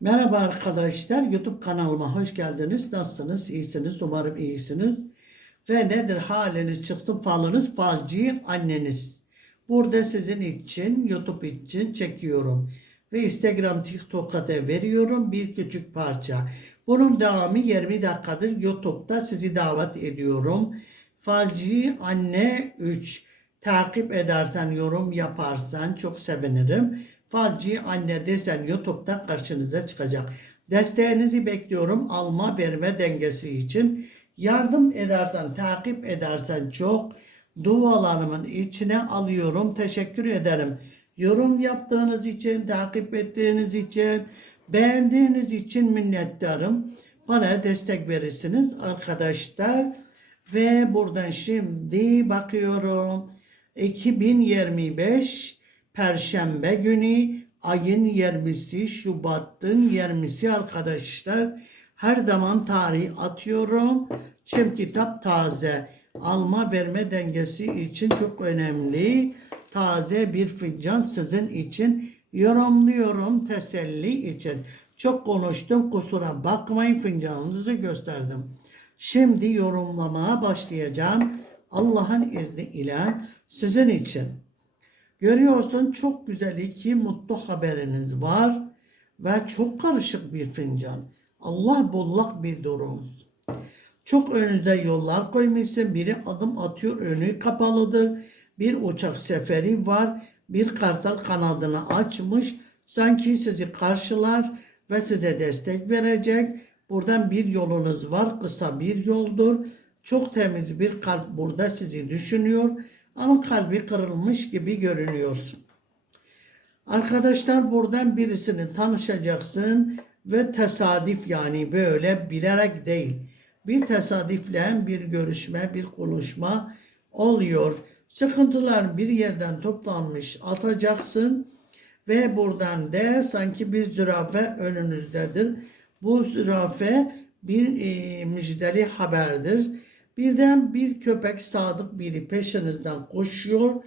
Merhaba arkadaşlar, YouTube kanalıma hoş geldiniz. Nasılsınız? İyisiniz, umarım iyisiniz. Ve nedir haliniz çıksın falınız, falcı anneniz. Burada sizin için, YouTube için çekiyorum. Ve Instagram, TikTok'a da veriyorum bir küçük parça. Bunun devamı 20 dakikadır YouTube'da sizi davet ediyorum. Falcı anne 3. Takip edersen, yorum yaparsan çok sevinirim. Falcı anne desen YouTube'da karşınıza çıkacak. Desteğinizi bekliyorum alma verme dengesi için. Yardım edersen, takip edersen çok dualarımın içine alıyorum. Teşekkür ederim. Yorum yaptığınız için, takip ettiğiniz için, beğendiğiniz için minnettarım. Bana destek verirsiniz arkadaşlar. Ve buradan şimdi bakıyorum. 2025 Perşembe günü ayın 20'si Şubat'ın 20'si arkadaşlar. Her zaman tarih atıyorum. Çünkü kitap taze. Alma verme dengesi için çok önemli. Taze bir fincan sizin için yorumluyorum teselli için. Çok konuştum kusura bakmayın fincanınızı gösterdim. Şimdi yorumlamaya başlayacağım. Allah'ın izniyle sizin için. Görüyorsun çok güzel iki mutlu haberiniz var ve çok karışık bir fincan. Allah bollak bir durum. Çok önünde yollar koymuşsun. Biri adım atıyor önü kapalıdır. Bir uçak seferi var. Bir kartal kanadını açmış. Sanki sizi karşılar ve size destek verecek. Buradan bir yolunuz var. Kısa bir yoldur. Çok temiz bir kalp burada sizi düşünüyor. Ama kalbi kırılmış gibi görünüyorsun. Arkadaşlar buradan birisini tanışacaksın ve tesadüf yani böyle bilerek değil. Bir tesadüfle bir görüşme, bir konuşma oluyor. Sıkıntılar bir yerden toplanmış atacaksın ve buradan de sanki bir zürafe önünüzdedir. Bu zürafe bir e, müjdeli haberdir. Birden bir köpek sadık biri peşinizden koşuyor.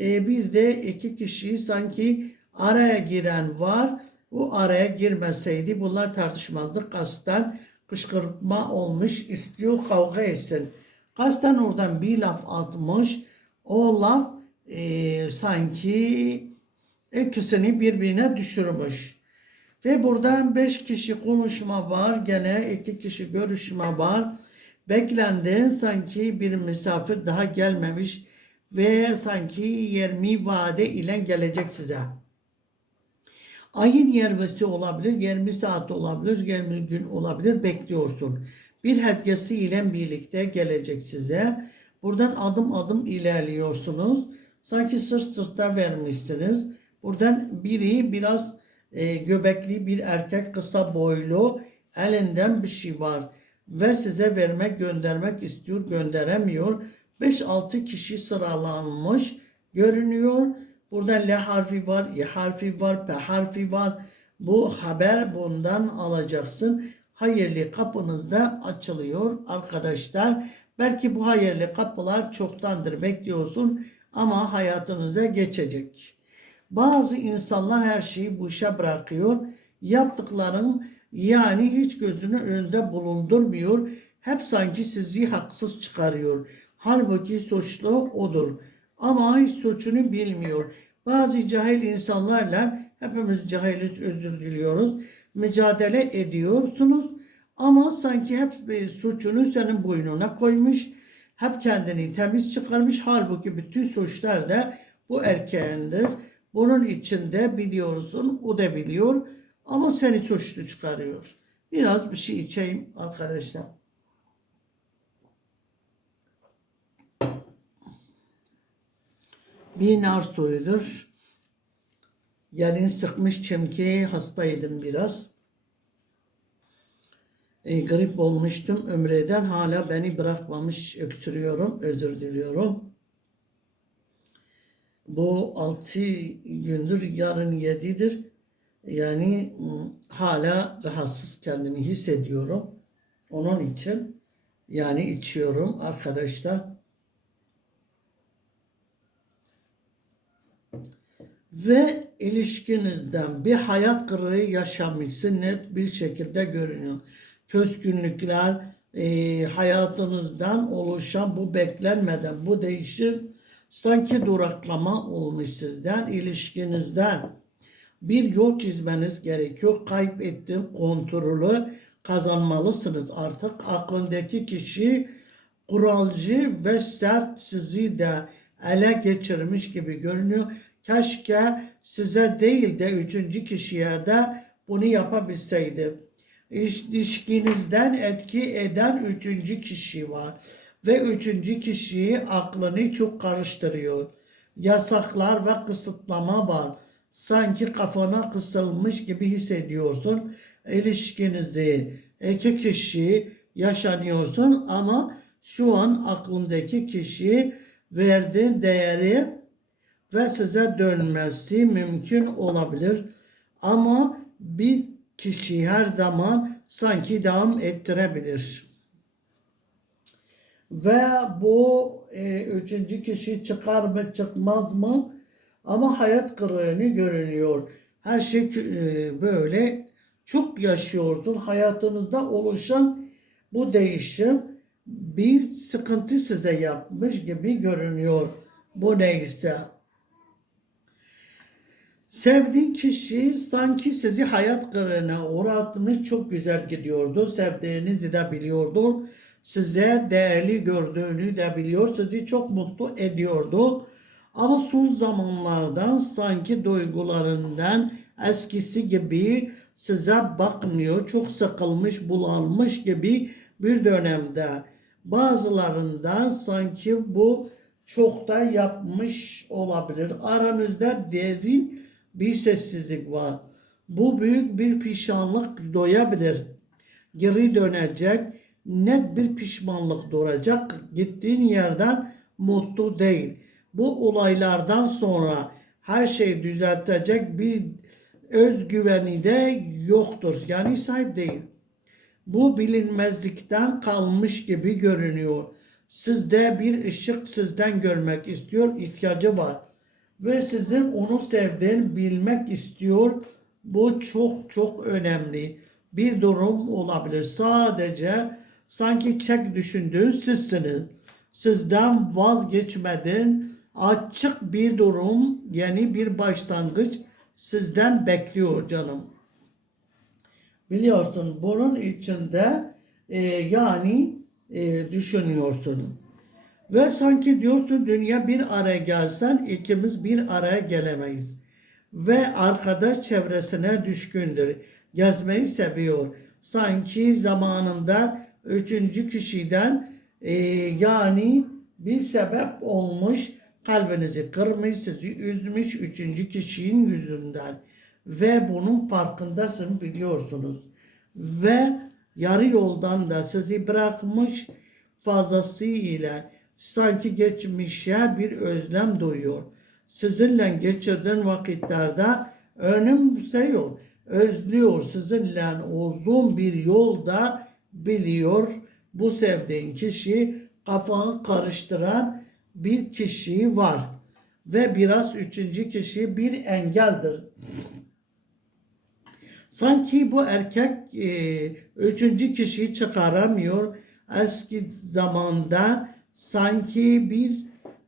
E, bir de iki kişi sanki araya giren var. Bu araya girmeseydi bunlar tartışmazdı. Kasten kışkırtma olmuş istiyor kavga etsin. Kasten oradan bir laf atmış. O laf e, sanki ikisini birbirine düşürmüş. Ve buradan beş kişi konuşma var. Gene iki kişi görüşme var. Beklendi sanki bir misafir daha gelmemiş ve sanki 20 vade ile gelecek size. Ayın 20'si olabilir, 20 saat olabilir, 20 gün olabilir bekliyorsun. Bir hediyesi ile birlikte gelecek size. Buradan adım adım ilerliyorsunuz. Sanki sırt sırta vermişsiniz. Buradan biri biraz e, göbekli bir erkek kısa boylu elinden bir şey var ve size vermek göndermek istiyor gönderemiyor. 5-6 kişi sıralanmış görünüyor. Burada L harfi var, I harfi var, P harfi var. Bu haber bundan alacaksın. Hayırlı kapınızda açılıyor arkadaşlar. Belki bu hayırlı kapılar çoktandır bekliyorsun ama hayatınıza geçecek. Bazı insanlar her şeyi bu işe bırakıyor. Yaptıkların yani hiç gözünün önünde bulundurmuyor. Hep sanki sizi haksız çıkarıyor. Halbuki suçlu odur. Ama hiç suçunu bilmiyor. Bazı cahil insanlarla hepimiz cahiliz özür diliyoruz. Mücadele ediyorsunuz. Ama sanki hep e, suçunu senin boynuna koymuş. Hep kendini temiz çıkarmış. Halbuki bütün suçlar da bu erkeğindir. Bunun içinde biliyorsun, o da biliyor. Ama seni suçlu çıkarıyor. Biraz bir şey içeyim arkadaşlar. Bir nar suyudur. Yalın sıkmış çünkü hastaydım biraz. E, grip olmuştum ömreden. Hala beni bırakmamış öksürüyorum. Özür diliyorum. Bu altı gündür yarın yedidir. Yani hala rahatsız kendimi hissediyorum. Onun için yani içiyorum arkadaşlar. ve ilişkinizden bir hayat kırığı yaşamışsın net bir şekilde görünüyor. Köskünlükler, e, hayatınızdan oluşan bu beklenmeden bu değişim sanki duraklama olmuş sizden, ilişkinizden bir yol çizmeniz gerekiyor. Kaybettiğin kontrolü kazanmalısınız. Artık aklındaki kişi kuralcı ve sert sizi de ele geçirmiş gibi görünüyor. Keşke size değil de üçüncü kişiye de bunu yapabilseydi. İş- İlişkinizden etki eden üçüncü kişi var. Ve üçüncü kişi aklını çok karıştırıyor. Yasaklar ve kısıtlama var. Sanki kafana kısılmış gibi hissediyorsun. İlişkinizi iki kişi yaşanıyorsun ama şu an aklındaki kişi verdiğin değeri ve size dönmesi mümkün olabilir. Ama bir kişi her zaman sanki devam ettirebilir. Ve bu e, üçüncü kişi çıkar mı çıkmaz mı? Ama hayat kırığını görünüyor. Her şey e, böyle çok yaşıyorsun. Hayatınızda oluşan bu değişim bir sıkıntı size yapmış gibi görünüyor. Bu neyse. Sevdiğin kişi sanki sizi hayat kırığına uğratmış çok güzel gidiyordu. Sevdiğinizi de biliyordu. Size değerli gördüğünü de biliyor. Sizi çok mutlu ediyordu. Ama son zamanlardan sanki duygularından eskisi gibi size bakmıyor. Çok sıkılmış, bulanmış gibi bir dönemde. Bazılarından sanki bu çok da yapmış olabilir. Aranızda derin bir sessizlik var. Bu büyük bir pişmanlık doyabilir. Geri dönecek, net bir pişmanlık doğacak. Gittiğin yerden mutlu değil. Bu olaylardan sonra her şeyi düzeltecek bir özgüveni de yoktur. Yani sahip değil. Bu bilinmezlikten kalmış gibi görünüyor. Sizde bir ışık sizden görmek istiyor, ihtiyacı var. Ve sizin onu sevdiğini bilmek istiyor. Bu çok çok önemli bir durum olabilir. Sadece sanki çek düşündüğün sizsiniz. Sizden vazgeçmeden açık bir durum, yeni bir başlangıç sizden bekliyor canım. Biliyorsun bunun içinde e, yani e, düşünüyorsun. Ve sanki diyorsun dünya bir araya gelsen ikimiz bir araya gelemeyiz. Ve arkadaş çevresine düşkündür. Gezmeyi seviyor. Sanki zamanında üçüncü kişiden e, yani bir sebep olmuş kalbinizi kırmış, sizi üzmüş üçüncü kişinin yüzünden. Ve bunun farkındasın biliyorsunuz. Ve yarı yoldan da sizi bırakmış fazlasıyla sanki geçmişe bir özlem duyuyor. Sizinle geçirdiğin vakitlerde önümseyor, özlüyor. Sizinle uzun bir yolda biliyor. Bu sevdiğin kişi kafanı karıştıran bir kişi var. Ve biraz üçüncü kişi bir engeldir. Sanki bu erkek e, üçüncü kişiyi çıkaramıyor. Eski zamanda sanki bir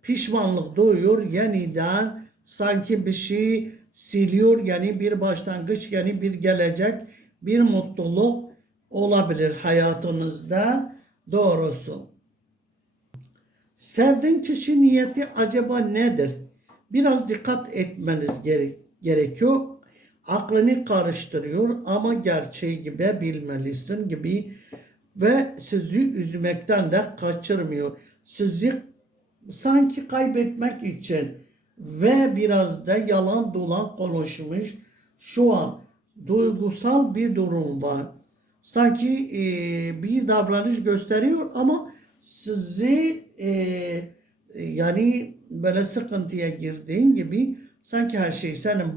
pişmanlık duyuyor. Yeniden sanki bir şey siliyor. Yani bir başlangıç yani bir gelecek bir mutluluk olabilir hayatınızda doğrusu. Sevdiğin kişi niyeti acaba nedir? Biraz dikkat etmeniz gere- gerekiyor. Aklını karıştırıyor ama gerçeği gibi bilmelisin gibi ve sizi üzmekten de kaçırmıyor. Sizi sanki kaybetmek için ve biraz da yalan dolan konuşmuş. Şu an duygusal bir durum var. Sanki e, bir davranış gösteriyor ama sizi e, e, yani böyle sıkıntıya girdiğin gibi sanki her şey senin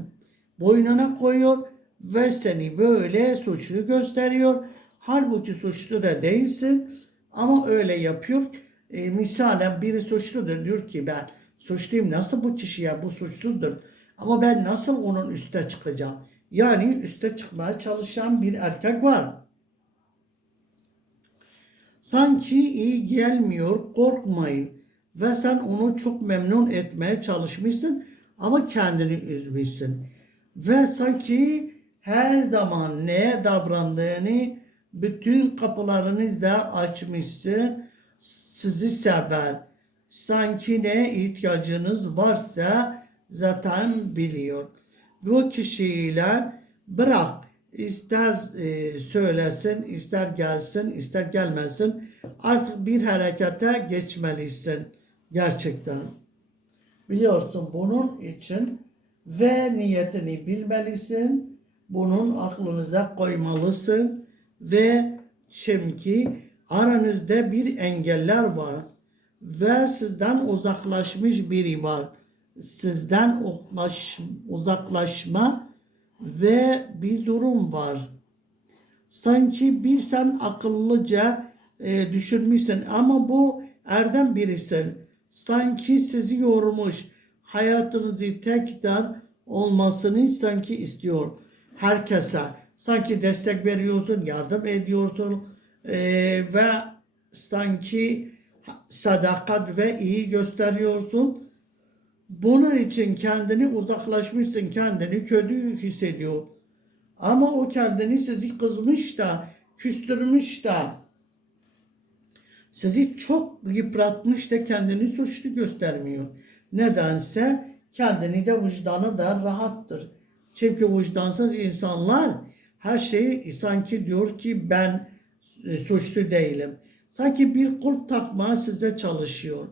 boynuna koyuyor ve seni böyle suçlu gösteriyor. Halbuki suçlu da değilsin ama öyle yapıyor. E, misalen biri suçludur diyor ki ben suçluyum nasıl bu kişiye bu suçsuzdur. Ama ben nasıl onun üste çıkacağım? Yani üste çıkmaya çalışan bir erkek var. Sanki iyi gelmiyor, korkmayın. Ve sen onu çok memnun etmeye çalışmışsın ama kendini üzmüşsün. Ve sanki her zaman neye davrandığını bütün kapılarınızı da açmışsın. Sizi sever. Sanki ne ihtiyacınız varsa zaten biliyor. Bu kişiler bırak ister e, söylesin, ister gelsin, ister gelmesin artık bir harekete geçmelisin gerçekten. Biliyorsun bunun için ve niyetini bilmelisin. Bunun aklınıza koymalısın ve şimdi aranızda bir engeller var ve sizden uzaklaşmış biri var. Sizden uzaklaş, uzaklaşma ve bir durum var. Sanki bir sen akıllıca e, düşünmüşsün ama bu erdem birisin. Sanki sizi yormuş. Hayatınızı tekrar olmasını sanki istiyor. Herkese. Sanki destek veriyorsun, yardım ediyorsun e, ve sanki sadakat ve iyi gösteriyorsun. Bunun için kendini uzaklaşmışsın, kendini kötü hissediyor. Ama o kendini sizi kızmış da, küstürmüş da, sizi çok yıpratmış da kendini suçlu göstermiyor. Nedense kendini de vicdanı da rahattır. Çünkü vicdansız insanlar her şeyi sanki diyor ki ben e, suçlu değilim. Sanki bir kulp takma size çalışıyor.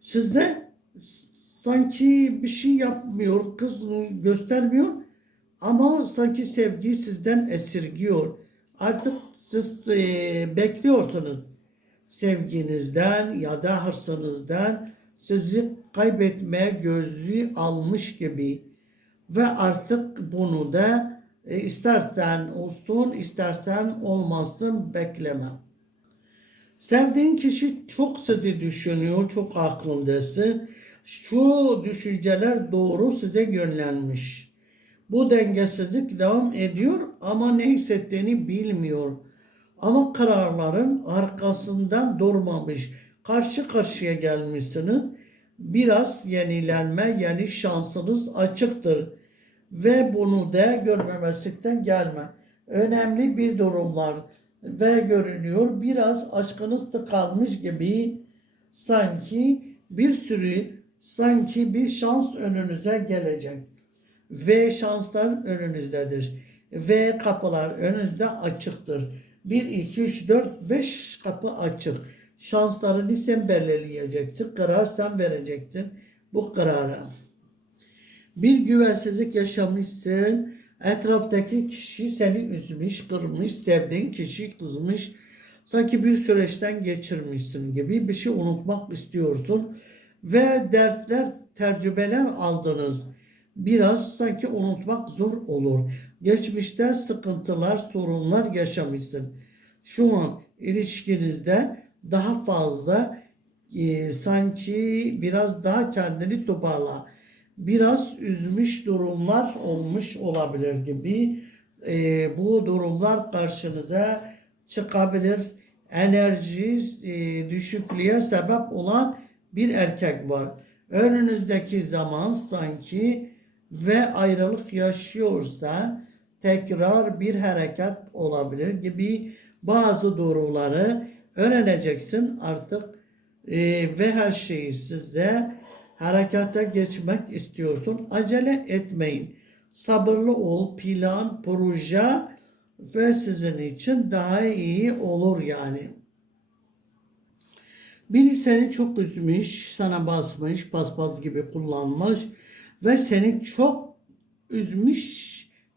Size sanki bir şey yapmıyor, kız göstermiyor ama sanki sevgiyi sizden esirgiyor. Artık siz e, bekliyorsunuz sevginizden ya da hırsınızdan sizi kaybetmeye gözü almış gibi ve artık bunu da e, istersen olsun istersen olmasın bekleme. Sevdiğin kişi çok sizi düşünüyor, çok aklındasın. Şu düşünceler doğru size yönlenmiş. Bu dengesizlik devam ediyor ama ne hissettiğini bilmiyor. Ama kararların arkasından durmamış. Karşı karşıya gelmişsiniz. Biraz yenilenme, yeni şansınız açıktır. Ve bunu da görmemezlikten gelme. Önemli bir durumlar ve görünüyor. Biraz aşkınız tıkanmış gibi sanki bir sürü sanki bir şans önünüze gelecek. Ve şanslar önünüzdedir. Ve kapılar önünüzde açıktır. 1, 2, 3, 4, 5 kapı açık. Şanslarını sen belirleyeceksin. Karar sen vereceksin bu karara. Bir güvensizlik yaşamışsın. Etraftaki kişi seni üzmüş, kırmış, sevdiğin kişi kızmış. Sanki bir süreçten geçirmişsin gibi bir şey unutmak istiyorsun. Ve dersler, tecrübeler aldınız. Biraz sanki unutmak zor olur. Geçmişte sıkıntılar, sorunlar yaşamışsın. Şu an ilişkinizde daha fazla e, sanki biraz daha kendini toparla. Biraz üzmüş durumlar olmuş olabilir gibi. E, bu durumlar karşınıza çıkabilir. Enerji e, düşüklüğe sebep olan bir erkek var. Önünüzdeki zaman sanki ve ayrılık yaşıyorsa tekrar bir hareket olabilir gibi bazı doğruları öğreneceksin artık e, ve her şeyi sizde harekete geçmek istiyorsun. Acele etmeyin. Sabırlı ol, plan, proje ve sizin için daha iyi olur yani. Biri seni çok üzmüş, sana basmış, paspas gibi kullanmış ve seni çok üzmüş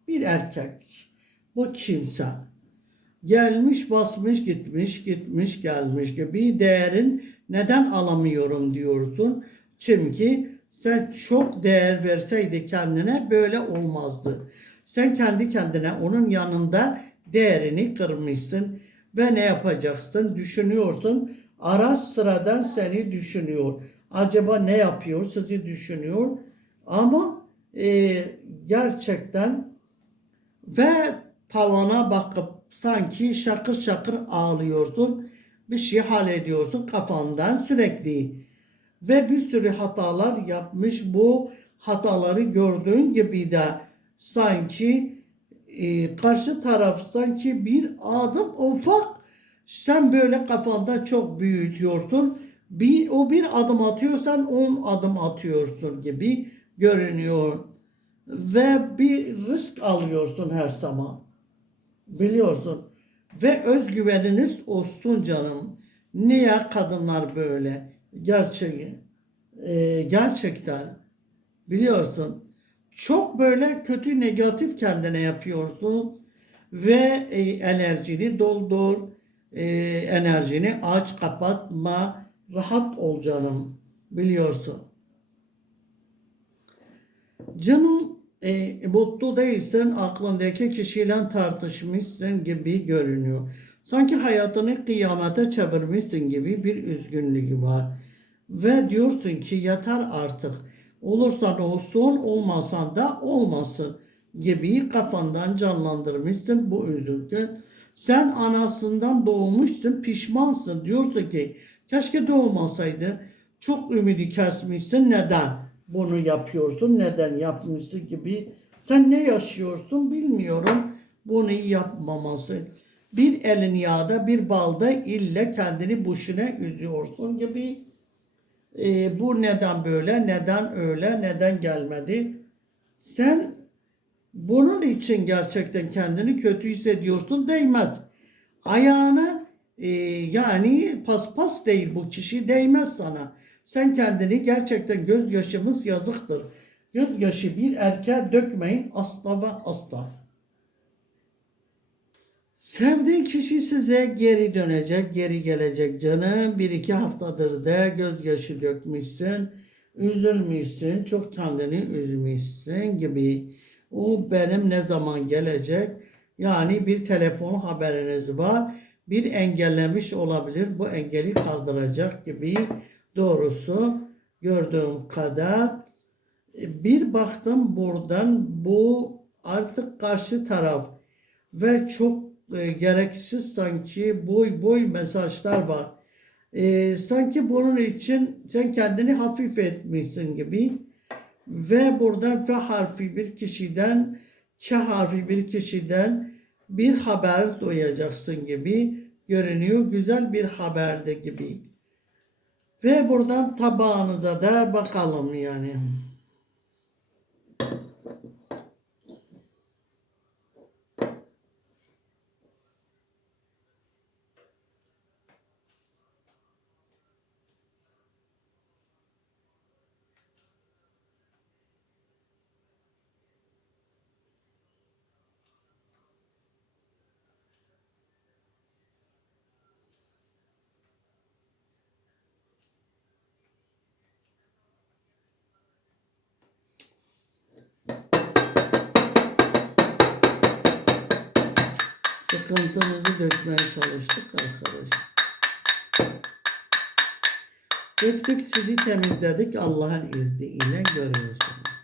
bir erkek. Bu kimse. Gelmiş basmış gitmiş gitmiş gelmiş gibi değerin neden alamıyorum diyorsun. Çünkü sen çok değer verseydi kendine böyle olmazdı. Sen kendi kendine onun yanında değerini kırmışsın ve ne yapacaksın düşünüyorsun. Ara sıradan seni düşünüyor. Acaba ne yapıyor sizi düşünüyor. Ama e, gerçekten ve tavana bakıp sanki şakır şakır ağlıyorsun. Bir şey hallediyorsun kafandan sürekli. Ve bir sürü hatalar yapmış. Bu hataları gördüğün gibi de sanki e, karşı taraf sanki bir adım ufak sen böyle kafanda çok büyütüyorsun. Bir, o bir adım atıyorsan on adım atıyorsun gibi görünüyor. Ve bir risk alıyorsun her zaman. Biliyorsun. Ve özgüveniniz olsun canım. Niye kadınlar böyle? Gerçeği. e, gerçekten. Biliyorsun. Çok böyle kötü negatif kendine yapıyorsun. Ve e, enerjini doldur. E, enerjini aç kapatma. Rahat ol canım. Biliyorsun. Canım e, mutlu değilsen aklındaki kişiyle tartışmışsın gibi görünüyor. Sanki hayatını kıyamete çevirmişsin gibi bir üzgünlüğü var. Ve diyorsun ki yeter artık. Olursan olsun, olmasan da olmasın gibi kafandan canlandırmışsın bu üzüntü. Sen anasından doğmuşsun, pişmansın. Diyorsun ki keşke doğmasaydı. Çok ümidi kesmişsin. Neden bunu yapıyorsun? Neden yapmışsın gibi. Sen ne yaşıyorsun bilmiyorum. Bunu yapmaması. Bir elin yağda bir balda ille kendini boşuna üzüyorsun gibi. E, bu neden böyle, neden öyle, neden gelmedi? Sen bunun için gerçekten kendini kötü hissediyorsun değmez. Ayağına e, yani paspas değil bu kişi değmez sana. Sen kendini gerçekten gözyaşımız yazıktır. Gözyaşı bir erkeğe dökmeyin asla ve asla. Sevdiğin kişi size geri dönecek, geri gelecek canım. Bir iki haftadır da gözyaşı dökmüşsün, üzülmüşsün, çok kendini üzmüşsün gibi. O benim ne zaman gelecek? Yani bir telefon haberiniz var. Bir engellemiş olabilir. Bu engeli kaldıracak gibi doğrusu gördüğüm kadar. Bir baktım buradan bu artık karşı taraf ve çok e, gereksiz sanki boy boy mesajlar var. E, sanki bunun için sen kendini hafif etmişsin gibi ve buradan F harfi bir kişiden K harfi bir kişiden bir haber duyacaksın gibi görünüyor. Güzel bir haberde gibi. Ve buradan tabağınıza da bakalım yani. Sıkıntımızı dökmeye çalıştık arkadaşlar. Döktük sizi temizledik Allah'ın izniyle görüyorsunuz.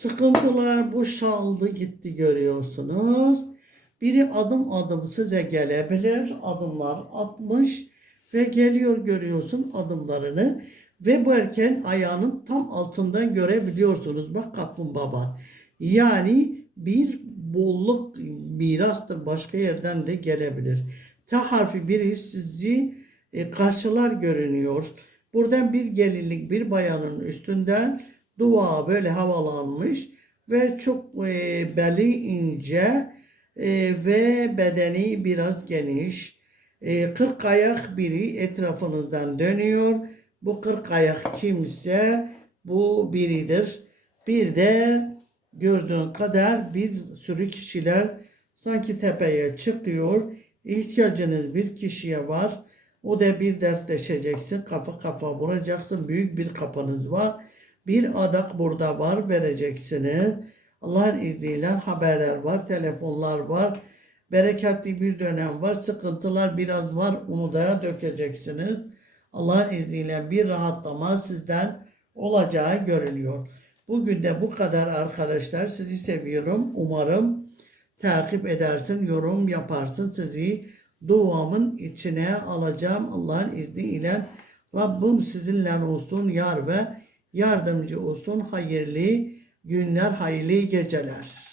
Sıkıntılar boşaldı gitti görüyorsunuz. Biri adım adım size gelebilir. Adımlar atmış ve geliyor görüyorsun adımlarını. Ve bu erkeğin ayağının tam altından görebiliyorsunuz. Bak kaplumbağa. Yani bir bolluk mirastır. Başka yerden de gelebilir. T harfi biri sizi e, karşılar görünüyor. Buradan bir gelinlik bir bayanın üstünden dua böyle havalanmış ve çok e, beli ince e, ve bedeni biraz geniş. E, 40 ayak biri etrafınızdan dönüyor Bu kırk ayak kimse bu biridir. Bir de gördüğün kadar bir sürü kişiler sanki tepeye çıkıyor. İhtiyacınız bir kişiye var. O da bir dertleşeceksin. Kafa kafa vuracaksın. Büyük bir kapınız var. Bir adak burada var vereceksiniz. Allah'ın izniyle haberler var, telefonlar var. Bereketli bir dönem var. Sıkıntılar biraz var. Da dökeceksiniz. Allah'ın izniyle bir rahatlama sizden olacağı görünüyor. Bugün de bu kadar arkadaşlar. Sizi seviyorum. Umarım takip edersin, yorum yaparsın. Sizi duamın içine alacağım Allah'ın izniyle. Rabbim sizinle olsun yar ve yardımcı olsun. Hayırlı günler, hayırlı geceler.